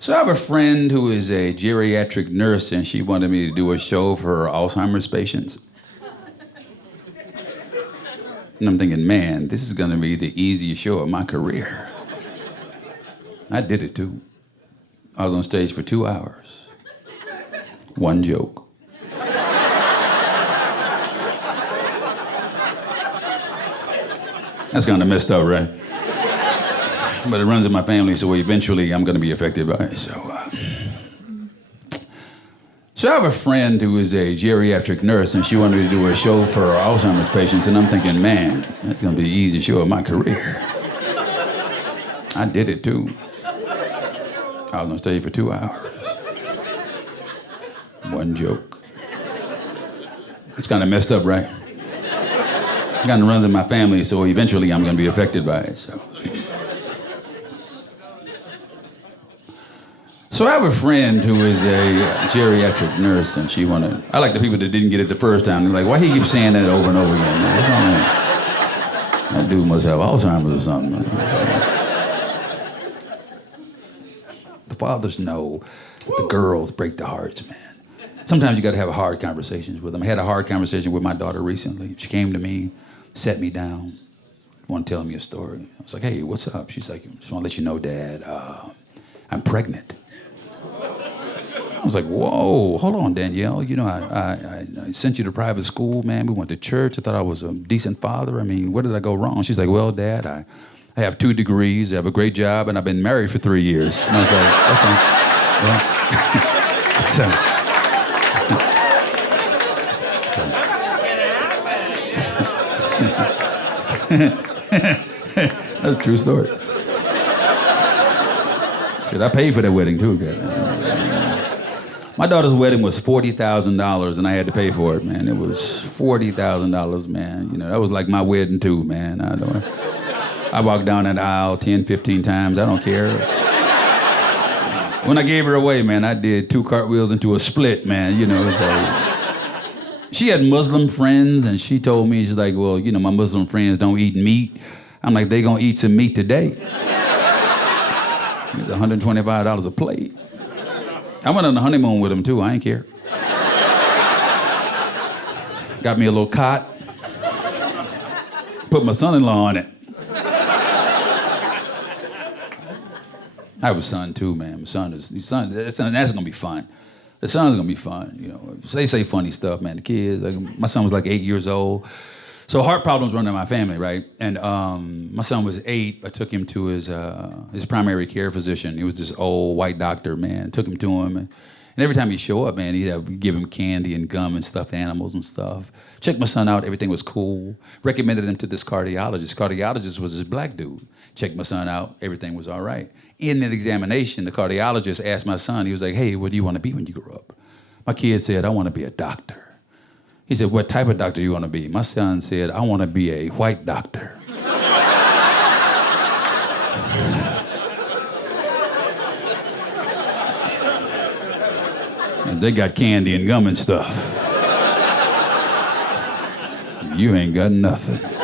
So I have a friend who is a geriatric nurse, and she wanted me to do a show for her Alzheimer's patients. And I'm thinking, man, this is going to be the easiest show of my career. I did it too. I was on stage for 2 hours. One joke. That's kind of messed up, right? But it runs in my family, so eventually I'm going to be affected by it. So I have a friend who is a geriatric nurse, and she wanted me to do a show for her Alzheimer's patients, and I'm thinking, man, that's going to be the easiest show of my career. I did it too. I was on stage for 2 hours. One joke. It's kind of messed up, right? It kind of runs in my family, so eventually I'm going to be affected by it. So I have a friend who is a geriatric nurse, and she wanted. I like the people that didn't get it the first time. They're like, why he keep saying that over and over again? That dude must have Alzheimer's or something. The fathers know that the girls break the hearts, man. Sometimes you got to have hard conversations with them. I had a hard conversation with my daughter recently. She came to me, sat me down, wanted to tell me a story. I was like, hey, what's up? She's like, just want to let you know, Dad, I'm pregnant. I was like, whoa, hold on, Danielle. You know, I sent you to private school, man. We went to church. I thought I was a decent father. I mean, where did I go wrong? She's like, well, Dad, I have 2 degrees, I have a great job, and I've been married for 3 years. And I was like, okay. Well, that's a true story. Shit, I paid for that wedding too, guys. My daughter's wedding was $40,000, and I had to pay for it, man. It was $40,000, man. You know, that was like my wedding too, man. I walked down that aisle 10, 15 times. I don't care. When I gave her away, man, I did 2 cartwheels into a split, man. You know, she had Muslim friends, and she told me, she's like, well, you know, my Muslim friends don't eat meat. I'm like, they gonna eat some meat today. It's $125 a plate. I went on the honeymoon with him too, I ain't care. Got me a little cot. Put my son-in-law on it. I have a son too, man. My son, that's gonna be fun. The son's gonna be fun, you know. They say funny stuff, man. The kids, like, my son was like 8 years old. So heart problems run in my family, right? And my son was 8. I took him to his primary care physician. He was this old white doctor, man. Took him to him, and every time he'd show up, man, we'd give him candy and gum and stuffed animals and stuff. Checked my son out, everything was cool. Recommended him to this cardiologist. Cardiologist was this black dude. Checked my son out, everything was all right. In the examination, the cardiologist asked my son, he was like, hey, what do you want to be when you grow up? My kid said, I want to be a doctor. He said, what type of doctor do you want to be? My son said, I want to be a white doctor. And they got candy and gum and stuff. You ain't got nothing.